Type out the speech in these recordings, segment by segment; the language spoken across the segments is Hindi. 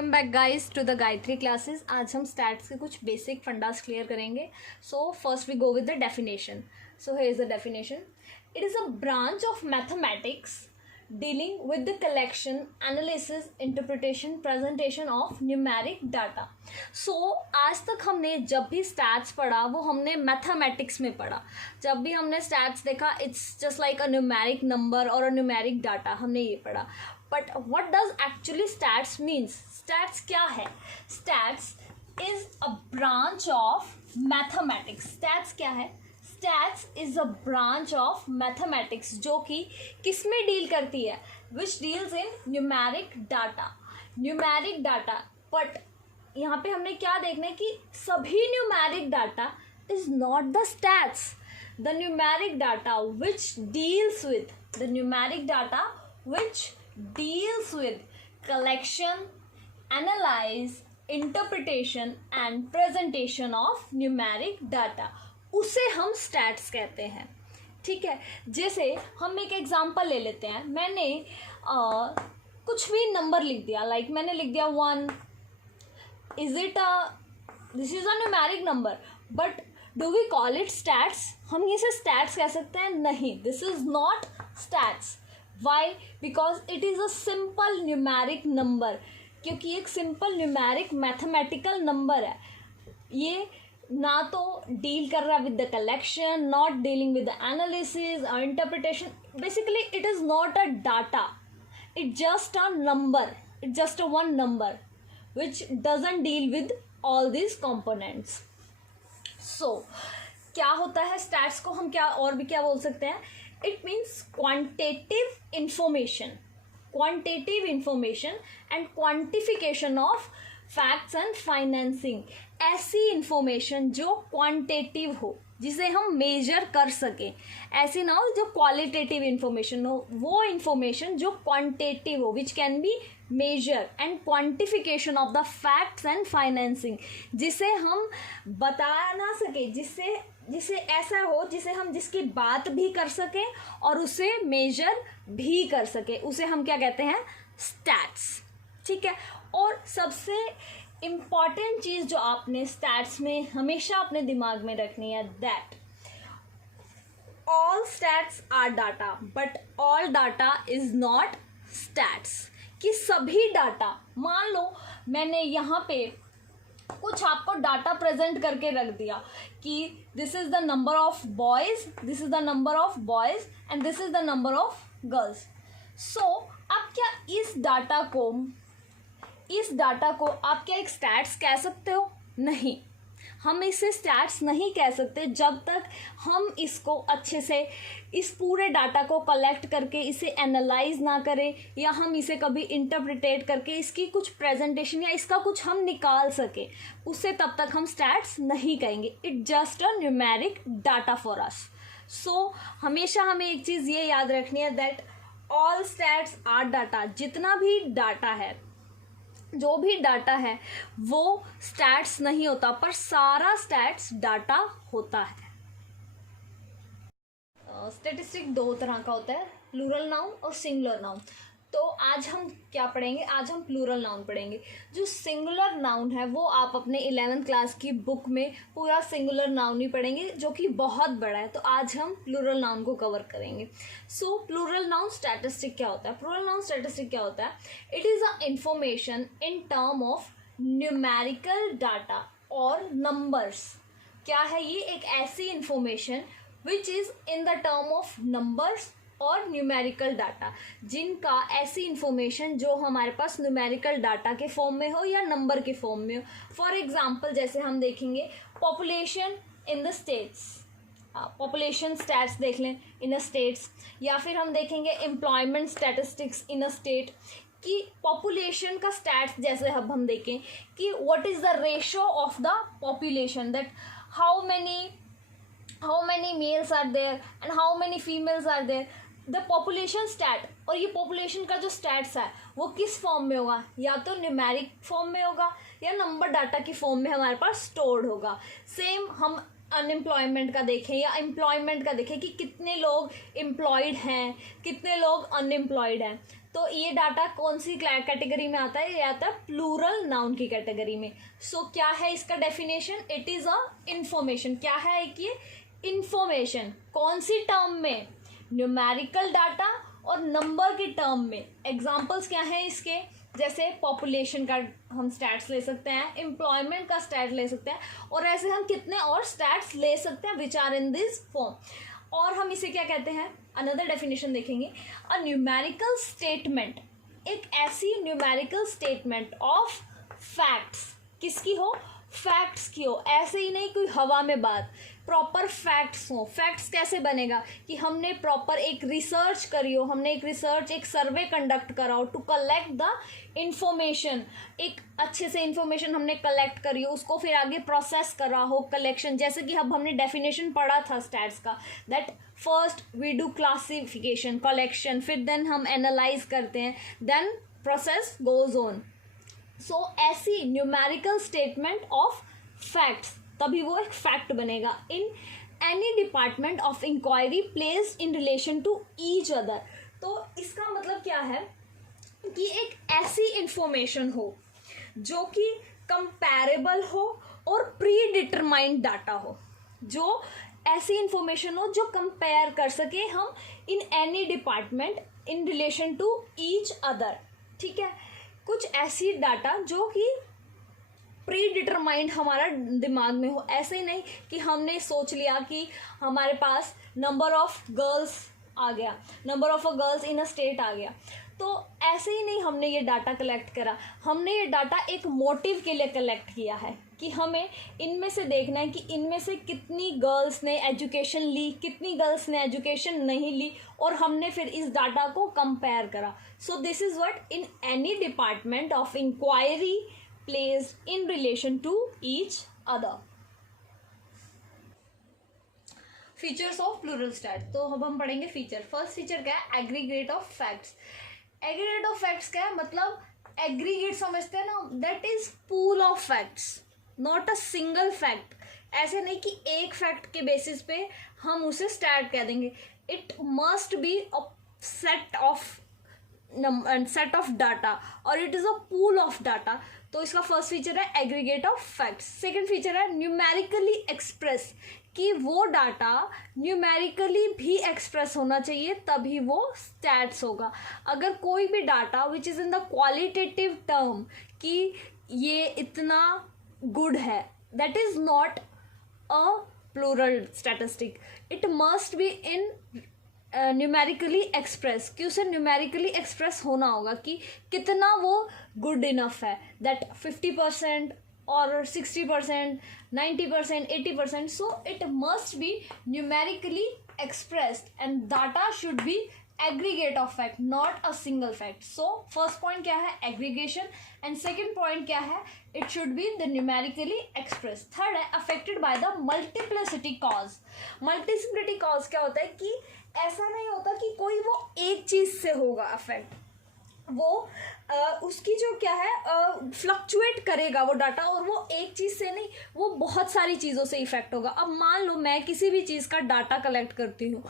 Welcome back guys to the Gayatri classes. आज हम स्टैट्स के कुछ बेसिक फंडास क्लियर करेंगे। So first we go with the definition. So here is the definition. It is a branch of mathematics dealing with the collection, analysis, interpretation, presentation of numeric data. So आज तक हमने जब भी स्टैट्स पढ़ा वो हमने मैथमेटिक्स में पढ़ा। जब भी हमने स्टैट्स देखा it's just like a numeric number और अ न्यूमेरिक डाटा, हमने ये पढ़ा। But what does actually stats means? Stats क्या है? Stats is a branch of mathematics. Stats क्या है? Stats is a branch of mathematics जो कि किस में डील करती है? Which deals in numeric data. Numeric data. But यहाँ पे हमने क्या देखना है कि सभी numeric data is not the stats. The numeric data which deals with the numeric data which deals with collection, analyze, interpretation and presentation of numeric data, उसे हम stats कहते हैं। ठीक है, जैसे हम एक एग्जांपल ले लेते हैं। मैंने कुछ भी नंबर लिख दिया, लाइक मैंने लिख दिया 1। This is a numeric number, but do we call it stats? हम इसे स्टैट्स कह सकते हैं? नहीं, this is not stats. Why? Because it is a simple numeric number, क्योंकि एक simple numeric mathematical number है। ये ना तो डील कर रहा with the collection, not dealing with the analysis और interpretation. Basically it is not a data, it just a number, it just a one number which doesn't deal with all this components. So क्या होता है स्टैट्स को हम क्या और भी क्या बोल सकते हैं? It means quantitative information and quantification of facts and financing। ऐसी इंफॉर्मेशन जो क्वांटिटेटिव हो, जिसे हम मेजर कर सकें। ऐसी ना हो जो क्वालिटेटिव इंफॉर्मेशन हो, वो इंफॉर्मेशन जो क्वांटिटेटिव हो, which can be measure and quantification of the facts and financing, जिसे हम बता ना सके, जिसे ऐसा हो जिसे हम जिसकी बात भी कर सकें और उसे मेजर भी कर सके, उसे हम क्या कहते हैं? स्टैट्स। ठीक है, और सबसे इम्पॉर्टेंट चीज़ जो आपने स्टैट्स में हमेशा अपने दिमाग में रखनी है, that all stats are data but all data is not stats. कि सभी डाटा, मान लो मैंने यहाँ पे कुछ आपको डाटा प्रेजेंट करके रख दिया कि this is the number of boys, this is the number of boys and this is the number of girls. So अब क्या इस डाटा को आप क्या एक स्टैट्स कह सकते हो? नहीं, हम इसे स्टैट्स नहीं कह सकते जब तक हम इसको अच्छे से, इस पूरे डाटा को कलेक्ट करके इसे एनालाइज ना करें, या हम इसे कभी इंटरप्रिटेट करके इसकी कुछ प्रेजेंटेशन या इसका कुछ हम निकाल सके, उसे तब तक हम स्टैट्स नहीं कहेंगे। It just a numeric data for us. So हमेशा हमें एक चीज़ ये याद रखनी है, that all stats are data. जितना भी डाटा है, जो भी डाटा है वो स्टैट्स नहीं होता, पर सारा स्टैट्स डाटा होता है। स्टैटिस्टिक दो तरह का होता है, प्लूरल नाउन और सिंगुलर नाउन। तो आज हम क्या पढ़ेंगे? आज हम प्लूरल नाउन पढ़ेंगे। जो सिंगुलर नाउन है वो आप अपने 11th क्लास की बुक में पूरा सिंगुलर नाउन ही पढ़ेंगे, जो कि बहुत बड़ा है। तो आज हम प्लूरल नाउन को कवर करेंगे। सो प्लूरल नाउन स्टैटिस्टिक क्या होता है? प्लूरल नाउन स्टैटिस्टिक क्या होता है? It is a information in term of numerical data और नंबर्स। क्या है ये? एक ऐसी information which is in the term of numbers और न्यूमेरिकल डाटा, जिनका ऐसी इंफॉर्मेशन जो हमारे पास न्यूमेरिकल डाटा के फॉर्म में हो या नंबर के फॉर्म में हो। फॉर एग्जांपल जैसे हम देखेंगे population in the states, population stats देख लें इन अ स्टेट्स, या फिर हम देखेंगे employment statistics in a state. कि पॉपुलेशन का स्टैट्स जैसे अब हम देखें कि what is the ratio of the population, that how many males are there and how many females are there, the population stat. और ये पॉपुलेशन का जो स्टैट्स है वो किस फॉर्म में होगा? या तो न्यूमेरिक फॉर्म में होगा या नंबर डाटा की फॉर्म में हमारे पास स्टोर्ड होगा। सेम हम अनएम्प्लॉयमेंट का देखें या एम्प्लॉयमेंट का देखें कि कितने लोग एम्प्लॉयड हैं, कितने लोग अनएम्प्लॉयड हैं, तो ये डाटा कौन सी कैटेगरी में आता है? ये आता है प्लूरल नाउन की कैटेगरी में। सो क्या है इसका definition? It is a information. क्या है कि इंफॉर्मेशन कौन सी टर्म में? न्यूमेरिकल डाटा और नंबर की टर्म में। एग्जांपल्स क्या हैं इसके? जैसे पॉपुलेशन का हम स्टैट्स ले सकते हैं, एम्प्लॉयमेंट का स्टैट ले सकते हैं, और ऐसे हम कितने और स्टैट्स ले सकते हैं which are in this form. और हम इसे क्या कहते हैं? अनदर डेफिनेशन देखेंगे, अ न्यूमेरिकल स्टेटमेंट, एक ऐसी न्यूमेरिकल स्टेटमेंट ऑफ फैक्ट्स, किसकी हो? फैक्ट्स की हो, ऐसे ही नहीं कोई हवा में बात, प्रॉपर फैक्ट्स हो। फैक्ट्स कैसे बनेगा? कि हमने प्रॉपर एक रिसर्च करी हो, हमने एक सर्वे कंडक्ट करा हो टू कलेक्ट द इंफॉर्मेशन, एक अच्छे से इंफॉर्मेशन हमने कलेक्ट करी हो, उसको फिर आगे प्रोसेस करा हो, कलेक्शन। जैसे कि अब हमने डेफिनेशन पढ़ा था स्टैट्स का, that first we do classification, collection, फिर देन हम एनालाइज करते हैं, then process goes on. So ऐसी न्यूमेरिकल स्टेटमेंट ऑफ फैक्ट्स, तभी वो एक फैक्ट बनेगा। In any department of inquiry placed in relation to each other. तो इसका मतलब क्या है कि एक ऐसी इंफॉर्मेशन हो जो कि कंपैरेबल हो और प्री डिटरमाइंड डाटा हो, जो ऐसी इंफॉर्मेशन हो जो कंपेयर कर सके हम in any department in relation to each other. ठीक है, कुछ ऐसी डाटा जो कि प्री डिटरमाइंड हमारा दिमाग में हो। ऐसे ही नहीं कि हमने सोच लिया कि हमारे पास नंबर ऑफ गर्ल्स आ गया, number of a girls in a state आ गया, तो ऐसे ही नहीं हमने ये डाटा कलेक्ट करा। हमने ये डाटा एक मोटिव के लिए कलेक्ट किया है कि हमें इनमें से देखना है कि इनमें से कितनी गर्ल्स ने एजुकेशन ली, कितनी गर्ल्स ने एजुकेशन नहीं ली, और हमने फिर इस डाटा को कंपेयर करा। So this is what in any department of inquiry placed in relation to each other. Features of plural stat. तो अब हम पढ़ेंगे फीचर। फर्स्ट फीचर क्या है? Aggregate of facts. Aggregate of facts क्या है? मतलब एग्रीगेट समझते हैं ना, that is pool of facts, not a single fact. ऐसे नहीं कि एक फैक्ट के बेसिस पे हम उसे स्टैट कह देंगे। It must be a set of data और it is a pool of data. तो इसका फर्स्ट फीचर है aggregate of facts. Second feature है न्यूमेरिकली एक्सप्रेस, कि वो डाटा न्यूमेरिकली भी एक्सप्रेस होना चाहिए तभी वो स्टैट्स होगा। अगर कोई भी data which is in the qualitative term कि ये इतना गुड है, that is not a plural statistic. It must be in numerically express, कि उसे न्यूमेरिकली एक्सप्रेस होना होगा कि कितना वो गुड इनफ है, दैट 50% और 60%, 90%, 80%. So it must be numerically expressed and data should be aggregate of fact, not a single fact. So first point क्या है? aggregation. And second point क्या है? it should be the numerically expressed. Third है affected by the multiplicity cause. multiplicity cause क्या होता है कि ऐसा नहीं होता कि कोई वो एक चीज़ से होगा अफेक्ट, वो उसकी जो क्या है फ्लक्चुएट करेगा वो डाटा, और वो एक चीज़ से नहीं, वो बहुत सारी चीज़ों से इफ़ेक्ट होगा। अब मान लो मैं किसी भी चीज़ का डाटा कलेक्ट करती हूँ,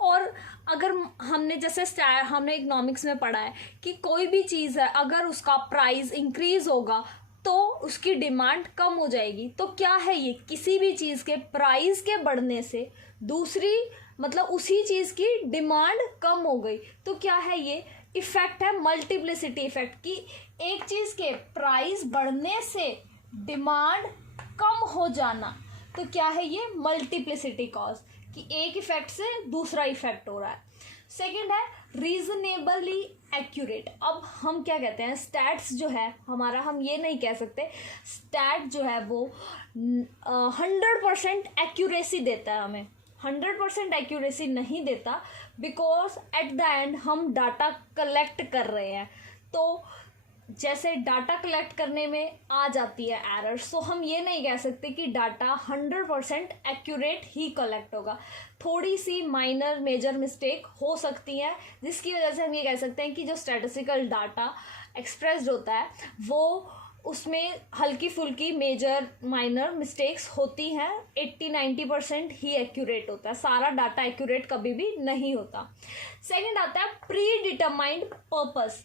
और अगर हमने जैसे हमने इकोनॉमिक्स में पढ़ा है कि कोई भी चीज़ है अगर उसका प्राइस इंक्रीज़ होगा तो उसकी डिमांड कम हो जाएगी। तो क्या है ये? किसी भी चीज़ के प्राइस के बढ़ने से दूसरी मतलब उसी चीज़ की डिमांड कम हो गई, तो क्या है ये? इफेक्ट है मल्टीप्लिसिटी इफेक्ट, कि एक चीज़ के प्राइस बढ़ने से डिमांड कम हो जाना। तो क्या है ये? मल्टीप्लिसिटी कॉज, कि एक इफेक्ट से दूसरा इफेक्ट हो रहा है। सेकंड है रीजनेबली एक्यूरेट। अब हम क्या कहते हैं, स्टैट्स जो है हमारा, हम ये नहीं कह सकते स्टैट जो है वो 100% एक्यूरेसी देता है हमें, 100% एक्यूरेसी नहीं देता, बिकॉज एट द एंड हम डाटा कलेक्ट कर रहे हैं। तो जैसे डाटा कलेक्ट करने में आ जाती है एरर्स, तो हम ये नहीं कह सकते कि डाटा 100% एक्यूरेट ही कलेक्ट होगा। थोड़ी सी माइनर मेजर मिस्टेक हो सकती है, जिसकी वजह से हम ये कह सकते हैं कि जो स्टैटिस्टिकल डाटा एक्सप्रेस्ड होता है वो उसमें हल्की फुल्की मेजर माइनर मिस्टेक्स होती हैं, 80-90% ही एक्यूरेट होता है, सारा डाटा एक्यूरेट कभी भी नहीं होता। सेकंड आता है प्री डिटरमाइंड पर्पस।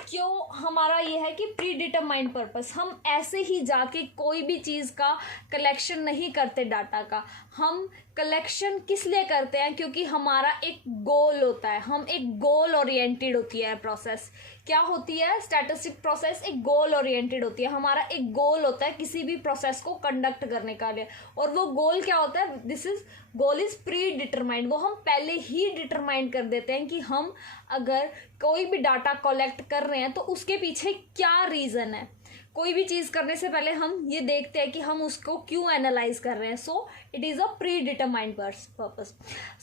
क्यों हमारा ये है कि प्री डिटरमाइंड पर्पस, हम ऐसे ही जाके कोई भी चीज़ का कलेक्शन नहीं करते डाटा का। हम कलेक्शन किस लिए करते हैं, क्योंकि हमारा एक गोल होता है, हम एक गोल ओरिएंटेड होती है प्रोसेस। क्या होती है स्टैटिस्टिक प्रोसेस? एक गोल ओरिएंटेड होती है। हमारा एक गोल होता है किसी भी प्रोसेस को कंडक्ट करने का लिए, और वो गोल क्या होता है? This is goal is pre determined. वो हम पहले ही डिटरमाइंड कर देते हैं कि हम अगर कोई भी डाटा कलेक्ट कर रहे हैं तो उसके पीछे क्या रीज़न है। कोई भी चीज़ करने से पहले हम ये देखते हैं कि हम उसको क्यों एनालाइज कर रहे हैं। So it is a pre determined purpose.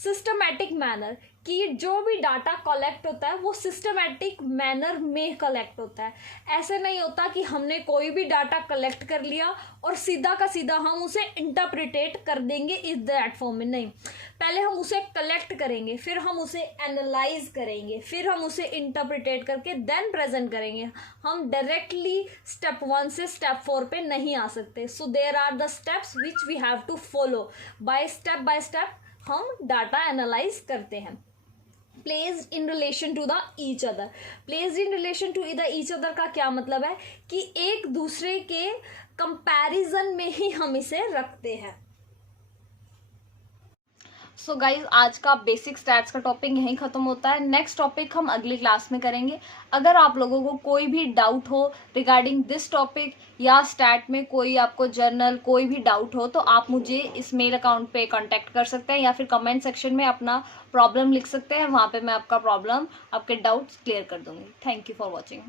Systematic manner, कि जो भी डाटा कलेक्ट होता है वो सिस्टमैटिक मैनर में कलेक्ट होता है। ऐसे नहीं होता कि हमने कोई भी डाटा कलेक्ट कर लिया और सीधा का सीधा हम उसे इंटरप्रिटेट कर देंगे इस दैट फॉर्म में। नहीं, पहले हम उसे कलेक्ट करेंगे, फिर हम उसे एनालाइज करेंगे, फिर हम उसे इंटरप्रिटेट करके देन प्रेजेंट करेंगे। हम डायरेक्टली स्टेप 1 से स्टेप 4 पे नहीं आ सकते। So there are the steps which we have to follow. By step हम डाटा एनालाइज करते हैं। Placed in relation to the each other. Placed in relation to the each other का क्या मतलब है कि एक दूसरे के कंपैरिजन में ही हम इसे रखते हैं। सो गाइज, आज का बेसिक स्टैट्स का टॉपिक यहीं ख़त्म होता है। नेक्स्ट टॉपिक हम अगली क्लास में करेंगे। अगर आप लोगों को कोई भी डाउट हो रिगार्डिंग दिस टॉपिक या स्टैट में कोई आपको जर्नल कोई भी डाउट हो तो आप मुझे इस मेल अकाउंट पे कांटेक्ट कर सकते हैं या फिर कमेंट सेक्शन में अपना प्रॉब्लम लिख सकते हैं। वहाँ पे मैं आपका प्रॉब्लम, आपके डाउट्स क्लियर कर दूँगी। Thank you for watching.